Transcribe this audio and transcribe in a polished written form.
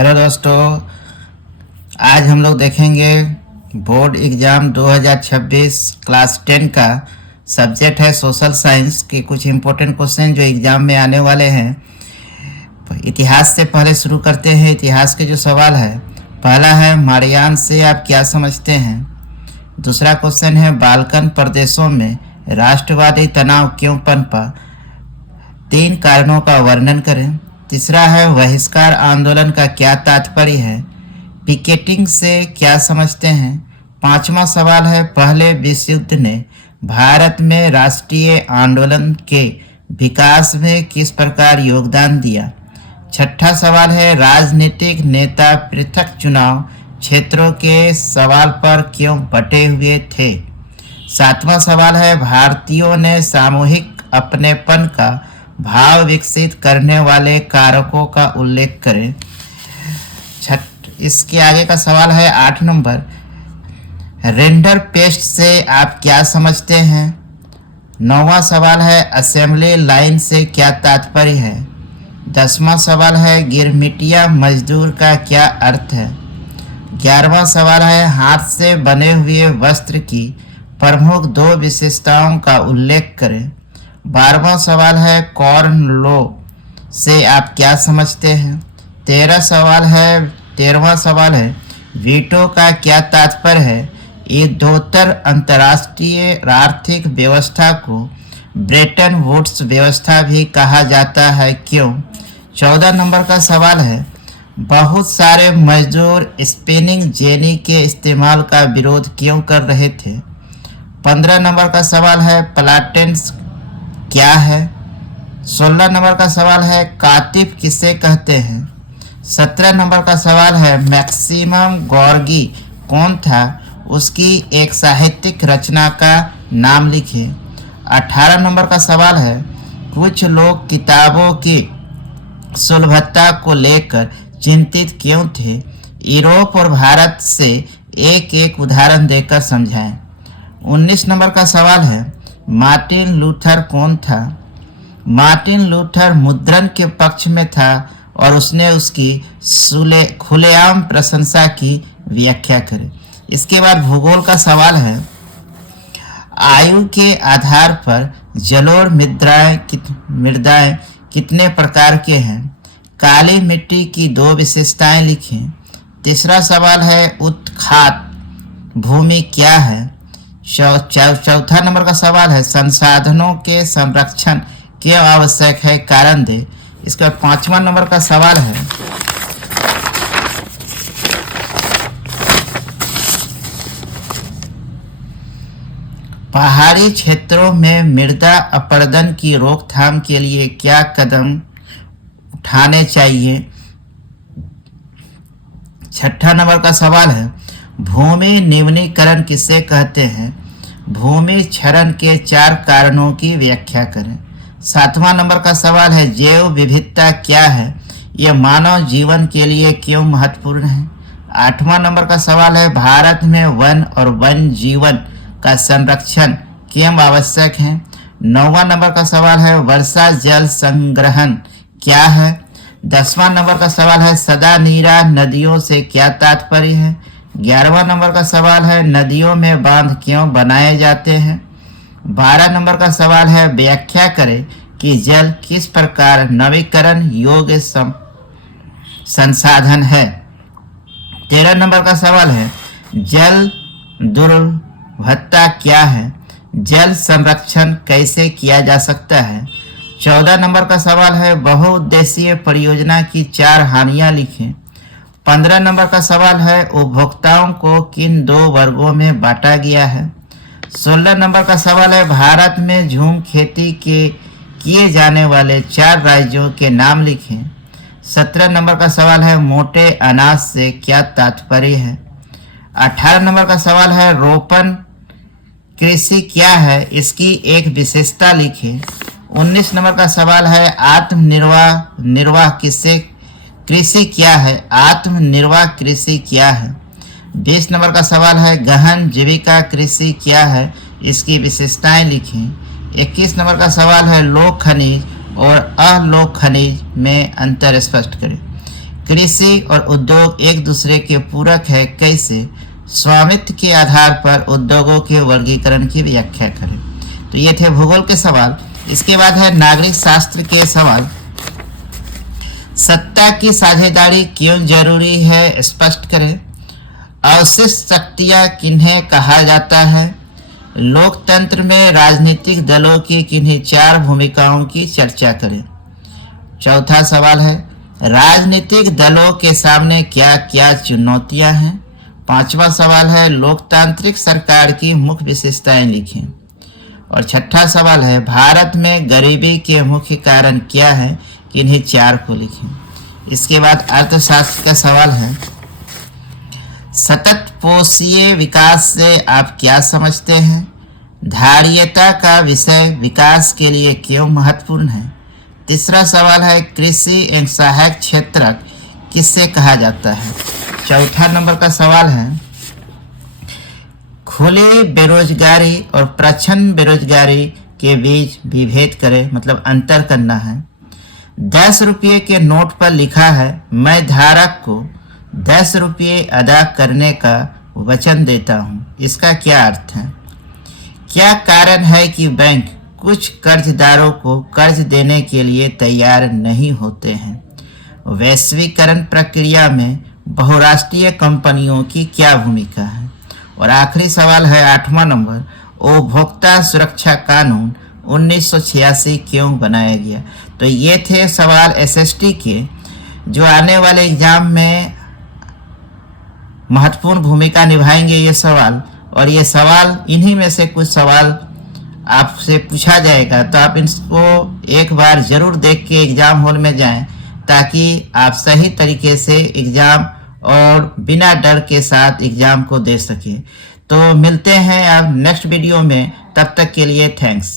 Hello दोस्तों, आज हम लोग देखेंगे बोर्ड एग्ज़ाम 2026 क्लास 10 का सब्जेक्ट है सोशल साइंस के कुछ इम्पोर्टेंट क्वेश्चन जो एग्ज़ाम में आने वाले हैं। इतिहास से पहले शुरू करते हैं। इतिहास के जो सवाल है, पहला है मारियान से आप क्या समझते हैं। दूसरा क्वेश्चन है बाल्कन प्रदेशों में राष्ट्रवादी तनाव क्यों पनपा, 3 कारणों का वर्णन करें। तीसरा है बहिष्कार आंदोलन का क्या तात्पर्य है, पिकेटिंग से क्या समझते हैं। पांचवा सवाल है पहले विश्व युद्ध ने भारत में राष्ट्रीय आंदोलन के विकास में किस प्रकार योगदान दिया। छठा सवाल है राजनीतिक नेता पृथक चुनाव क्षेत्रों के सवाल पर क्यों बटे हुए थे। सातवां सवाल है भारतीयों ने सामूहिक अपनेपन का भाव विकसित करने वाले कारकों का उल्लेख करें। इसके आगे का सवाल है 8 नंबर, रेंडर पेस्ट से आप क्या समझते हैं। 9वां सवाल है असेंबली लाइन से क्या तात्पर्य है। 10वां सवाल है गिरमिटिया मजदूर का क्या अर्थ है। 11वां सवाल है हाथ से बने हुए वस्त्र की प्रमुख 2 विशेषताओं का उल्लेख करें। 12वां सवाल है कॉर्न लॉ से आप क्या समझते हैं। 13वां सवाल है वीटो का क्या तात्पर्य है। युद्धोत्तर अंतर्राष्ट्रीय आर्थिक व्यवस्था को ब्रेटन वुड्स व्यवस्था भी कहा जाता है, क्यों। 14 नंबर का सवाल है बहुत सारे मजदूर स्पिनिंग जेनी के इस्तेमाल का विरोध क्यों कर रहे थे। 15 नंबर का सवाल है प्लाटेंस क्या है। 16 नंबर का सवाल है कातिब किसे कहते हैं। 17 नंबर का सवाल है मैक्सिमम गोर्गी कौन था, उसकी एक साहित्यिक रचना का नाम लिखिए। 18 नंबर का सवाल है कुछ लोग किताबों की सुलभता को लेकर चिंतित क्यों थे। यूरोप और भारत से एक एक उदाहरण देकर समझाएं। 19 नंबर का सवाल है मार्टिन लूथर कौन था। मार्टिन लूथर मुद्रण के पक्ष में था और उसने उसकी खुलेआम प्रशंसा की, व्याख्या करें। इसके बाद भूगोल का सवाल है आयु के आधार पर जलोढ़ मृदाएं कितने प्रकार के हैं। काली मिट्टी की 2 विशेषताएं लिखें। तीसरा सवाल है उत्खात भूमि क्या है। चौथा नंबर का सवाल है संसाधनों के संरक्षण क्यों आवश्यक है, कारण दे। इसका 5वां नंबर का सवाल है पहाड़ी क्षेत्रों में मृदा अपरदन की रोकथाम के लिए क्या कदम उठाने चाहिए। 6ठा नंबर का सवाल है भूमि निम्नीकरण किसे कहते हैं। भूमि क्षरण के 4 कारणों की व्याख्या करें। 7वां नंबर का सवाल है जैव विविधता क्या है, यह मानव जीवन के लिए क्यों महत्वपूर्ण है। 8वां नंबर का सवाल है भारत में वन और वन जीवन का संरक्षण क्यों आवश्यक है। 9वां नंबर का सवाल है वर्षा जल संग्रहण क्या है। 10वां नंबर का सवाल है सदा नीरा नदियों से क्या तात्पर्य है। 11वां नंबर का सवाल है नदियों में बांध क्यों बनाए जाते हैं। 12 नंबर का सवाल है व्याख्या करें कि जल किस प्रकार नवीकरण योग्य संसाधन है। 13 नंबर का सवाल है जल दुर्लभता क्या है, जल संरक्षण कैसे किया जा सकता है। 14 नंबर का सवाल है बहुउद्देशीय परियोजना की 4 हानियां लिखें। 15 नंबर का सवाल है उपभोक्ताओं को किन 2 वर्गों में बांटा गया है। 16 नंबर का सवाल है भारत में झूम खेती के किए जाने वाले 4 राज्यों के नाम लिखें। 17 नंबर का सवाल है मोटे अनाज से क्या तात्पर्य है। 18 नंबर का सवाल है रोपण कृषि क्या है, इसकी एक विशेषता लिखें। 19 नंबर का सवाल है आत्मनिर्वाह कृषि क्या है, आत्मनिर्वाह कृषि क्या है। 20 नंबर का सवाल है गहन जीविका कृषि क्या है, इसकी विशेषताएं लिखें। 21 नंबर का सवाल है लोक खनिज और अलोक खनिज में अंतर स्पष्ट करें। कृषि और उद्योग एक दूसरे के पूरक है, कैसे? स्वामित्व के आधार पर उद्योगों के वर्गीकरण की व्याख्या करें। तो ये थे भूगोल के सवाल। इसके बाद है नागरिक शास्त्र के सवाल। सत्ता की साझेदारी क्यों जरूरी है, स्पष्ट करें। अवशिष्ट शक्तियां किन्हें कहा जाता है? लोकतंत्र में राजनीतिक दलों की किन्हीं 4 भूमिकाओं की चर्चा करें। चौथा सवाल है राजनीतिक दलों के सामने क्या क्या चुनौतियां हैं। पांचवा सवाल है लोकतांत्रिक सरकार की मुख्य विशेषताएं लिखें। और छठा सवाल है भारत में गरीबी के मुख्य कारण क्या है, किन्हीं 4 को लिखें। इसके बाद अर्थशास्त्र का सवाल है सतत पोषीय विकास से आप क्या समझते हैं? धारियता का विषय विकास के लिए क्यों महत्वपूर्ण है? तीसरा सवाल है कृषि एवं सहायक क्षेत्र किससे कहा जाता है? चौथा नंबर का सवाल है खुली बेरोजगारी और प्रच्छन्न बेरोजगारी के बीच विभेद करें, मतलब अंतर करना है। 10 रुपये के नोट पर लिखा है मैं धारक को 10 रुपये अदा करने का वचन देता हूँ, इसका क्या अर्थ है? क्या कारण है कि बैंक कुछ कर्जदारों को कर्ज देने के लिए तैयार नहीं होते हैं? वैश्वीकरण प्रक्रिया में बहुराष्ट्रीय कंपनियों की क्या भूमिका है? और आखिरी सवाल है 8वां नंबर उपभोक्ता सुरक्षा कानून 1986 क्यों बनाया गया? तो ये थे सवाल एसएसटी के जो आने वाले एग्जाम में महत्वपूर्ण भूमिका निभाएंगे ये सवाल। और ये सवाल इन्हीं में से कुछ सवाल आपसे पूछा जाएगा, तो आप इसको एक बार जरूर देख के एग्जाम हॉल में जाएं ताकि आप सही तरीके से एग्जाम और बिना डर के साथ एग्जाम को दे सकें। तो मिलते हैं आप नेक्स्ट वीडियो में, तब तक के लिए थैंक्स।